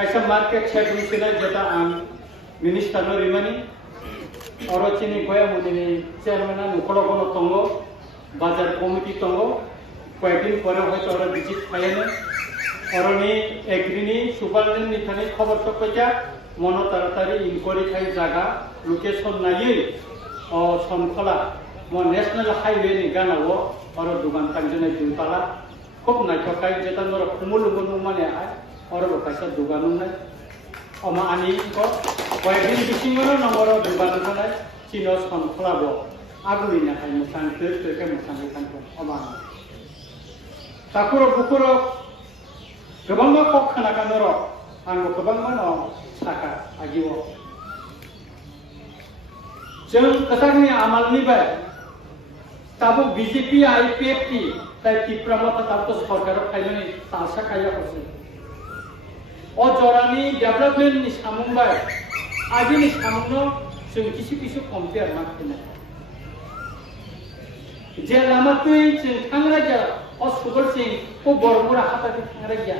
kaisa market chat sila jeta ang minister no rimani oro chini goya mudini chairman na ukolo kono tongo bazar committee tongo কয়েকদিন পরে হয়তো ওরা visit পাইনে অরনি এগ্রিনি সুপারডেন্ট নিখানে খবর তো কইয়া মন তাড়াতাড়ি ইনকোয়ারি খাই জায়গা লোকেশন নাইয়ে ও সমখলা ম ন্যাশনাল হাইওয়ে নি গানাও আর দোকান কাঞ্জনে দুইপালা খুব নাইথকাই যেটা নর কুমুল গুনু মানে আয় আর কাইসা দোকান নাই অমা আনি কো কয়েকদিন বিসিংনো নম্বর দোকান নাই চিন সমখলাবো আগুলি না খাই মুসান কে মুসান খানতো অমা takuro bukuro kebangga kok kana kanoro anggo kebangga no saka agiwo jeng katangni amal ni ba tabu BJP IPFT tai tipramata tabto sarkar khailani tasha kaya kose o jorani development ni samungba agi ni samungno jeng kisi compare makina je lama tui jeng thangraja और sugar Singh को बरमुरा हाथ आते थांगरे गया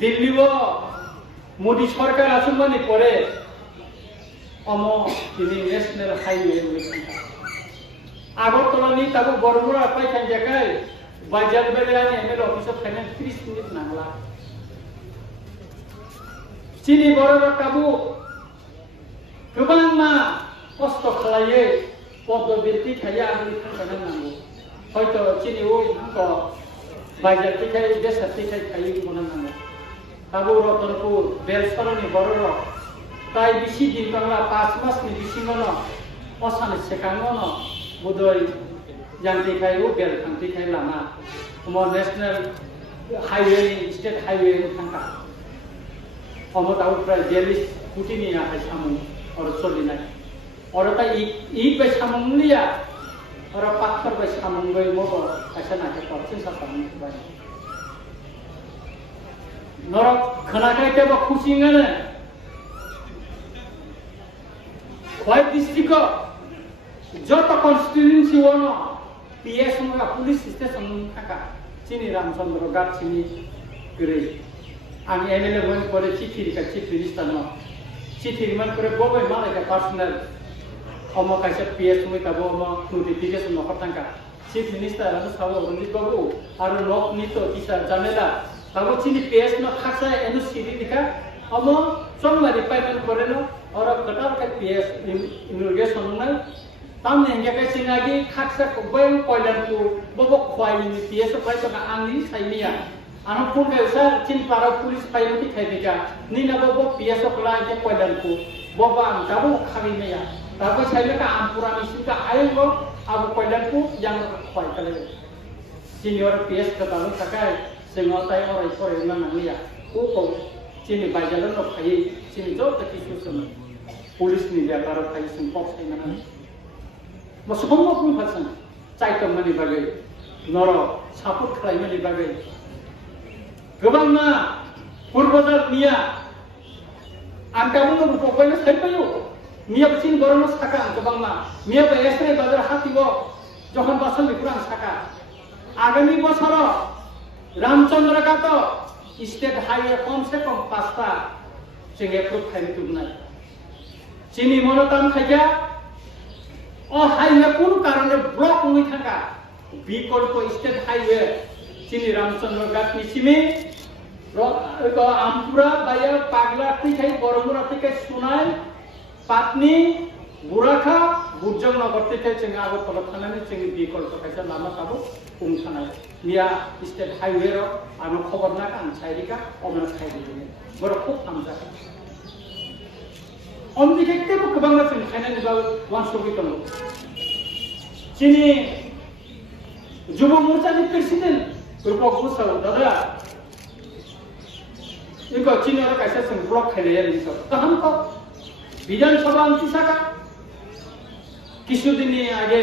दिल्ली वो मोदी सरकार आसुमानी परे Amo Delhi national highway में आगरतला नी ताको बरमुरा पाई थांजाकाय बाजार बेलानि ML office of finance 30 minute नांगला चिनी बरर काबु गोबां मा कष्ट खालायो पदबिरति थाया आंनि थांखाना नांगौ হয়তো চিনি ও বাজার থেকে দেশের থেকে খাই মনে না তাবো রতনপুর বেলসরনি বড় তাই বেশি দিন বাংলা 5 মাসনি বেশি মন অসানে সেকাঙ্গন বুদই জানতে খাই ও বেল খান্তি খাই লামা মো ন্যাশনাল হাইওয়ে স্টেট হাইওয়ে থাকা অমতাও প্রায় 42 কোটি নি আহাই সামু আর চলি নাই আর তাই ই pay সামুলিয়া orang pakar by samunggoy mo ko kasi nakikopsin sa pamintubay. Norok kanakay tayo ba kusingan na? White district ko, jota constituency wano, PS mga police station kaka, sini Ramchandra Gat sini gire. Ang MLA mo kore chithi ka chief minister no, chithi man kore boboy malay ka personal. Omo kaisa PS mo tabo mo notification no katangka chief minister anu sawo Ranjit Babu aru nok nito kisa janela tabo chini PS no khasa enu siri dikha omo somari payment koreno ora katar ka PS inauguration na tamne ngaka sinagi khasa ko boy koilan ku bobo khwai ni PS paisa ka angni saimia anu pun ka usar chin para police payment khai dika ni na bobo PS ko la ke koilan ku bobo ang tabo khami meya Tapi saya ka ampura misi ka ayo abu koilanku yang koi kale senior PS katalu sakai sengotai orang sore mana niya ko sini bajalan no kai sini jauh tak isu sama polis ni dia karo kai sempok sai mana masuk mo pun pasan cai to mani bagai noro saput khlai mani bagai gobang na purbazar niya angka mo no pokoknya sai payo Mia besin borong saka kebang ma, mia beesre bazar hati bo, johan basal dikurang saka. Agami bosoro, Ramchandra Gato, state highway kom se kom pasta, sehingga proof hari tu benar. Sini monotam saja, oh highway pun karena blok mui thaka, bikol ko state highway, sini Ramchandra Gat ni sini, ro ampura bayar pagla tikai boromura tikai sunai. Patni, Buraka, Burjang Nagorti te cenga ago kolotana ni cengi bikol to kaisa lama tabu umsana. Nia state highway ro anu khobor na kan sairika omna sairi ni. Boro khub amja. Omni kekte bu kebangga sing khana ni bal wan sogi tomo. Chini Jubo Morcha ni president Rupa Gusau dada. Iko chini ro kaisa sing block khale ya ni so. Kaham ko विधानसभा अंतिसाका किशुदिन आगे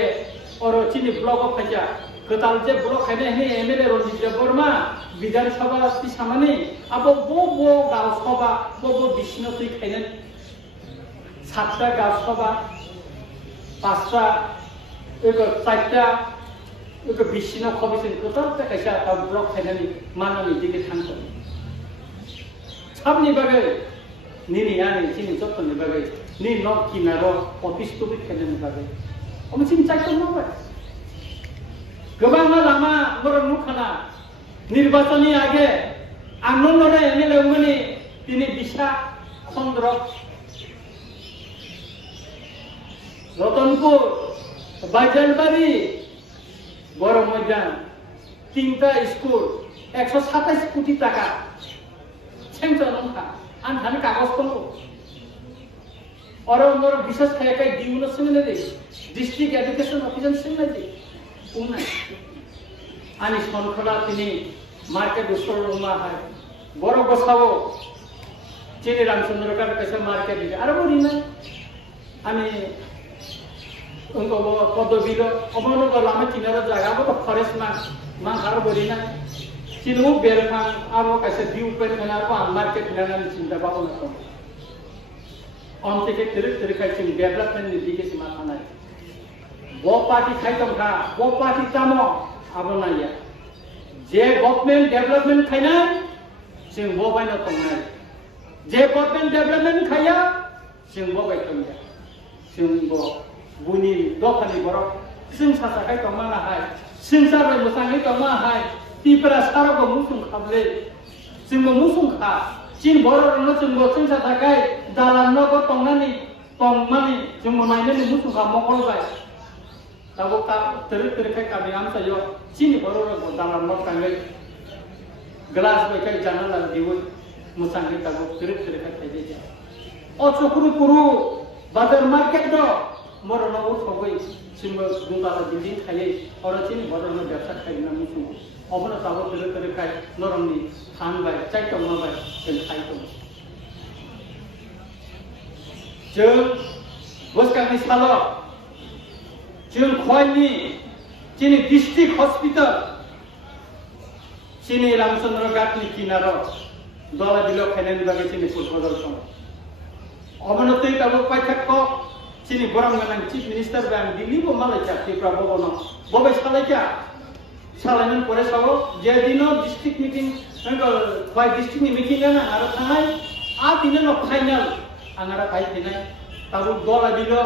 और चीनी block of खजा कताल J block खाने हैं MLA Ranjit Verma विधानसभा ती सामने अब बो गाँव सभा बो विष्णु तुई खाने 7टा गाँव सभा 5टा एक 4टा एक विष्णु खबिसिन कताल ते कैसा ब्लॉक खाने माननी दिखे थांगो sabni bagai nini ani sini jotoni bagai ni no kinaro office to bit kenen bagai om sini cak to no गोबां लामा बरं नुखाना निर्वाचननि आगे आंनोरे एमएलए उमनि दिनै बिसा चंद्र रतनपुर बाइजालबारी बर' मैदान 3টা स्कुल 127 কোটি টাকা सेंक्शन नंखा आं थानो कागज दङ और मोर बिसास खायाखै दिउनो सोंनो दे डिस्ट्रिक्ट एजुकेशन अफिसार सोंनो दे उना आनि सनखला तिनि मार्केट उसर रुमा हाय बर' गसावो चिनि रामचंद्र गार कैसे मार्केट दे आरो बरिना आनि उनको वो पदबिलो अमनो लामा तिनारो जागाबो फरेस्ट मा हार बरिना चिनु बेरखां आरो कैसे दिउ पेन खानारो आं मार्केट खानानि चिन्ता बाबो न अन्ते के खाय चिन डेभलपमेन्ट नि दिगेसि मा थानाय वो पार्टी खाइतंखा वो पार्टी तामो आबनाया जे गभर्नमेंट डेभलपमेंट खायना जों वो बायना तंनाय जे गभर्नमेंट डेभलपमेंट खाया जों वो बायतंया जों वो बुनि दखानि बर जों सासाखाय तंमाना हाय जों साबे मोसाङै तंमा हाय तिपरा साराबो मुसुं खाबले जोंबो मुसुं खा चिन बर'नो जोंबो जों सासाखाय दालाननो तंनानि तंमानि जोंबो नायनो मुसुं खा मखलबाय ताबो का तेरे खाय काबे आम सायो चिनि बर'नो दालाननो कांगै ग्लास बायखाय जाना ला दिउ मुसाङै ताबो तेरे खाय थाइदे जा अ चकुरु पुरु बाजार मार्केट दो मरनो उठबै सिमबो गुंगाला दिदि थायै और चिनि बर'नो व्यवसा खायना मुसुं अबनो ताबो तेरे खाय नरमनि थानबाय चाइटं माबाय जों खायतो जों बसकानि सालो जों खयनि चिनि डिस्ट्रिक्ट हस्पिटाल चिनि रामचंद्र घाटनि किनारो दला बिलो खायनानि बागै चिनि फुटबल दं अबनतै ताबो पाइथाक चिनि बरंगानां चीफ मिनिस्टर बां दिल्लीबो मालायचा पेप्रा बबनो बबे सालायचा सालायनान परे सावो जे दिनो डिस्ट्रिक्ट मीटिंग खय डिस्ट्रिक्टनि मीटिंग ना आरो थानाय आ दिनो फाइनल आंगारा फाइनाय ताबो दला बिलो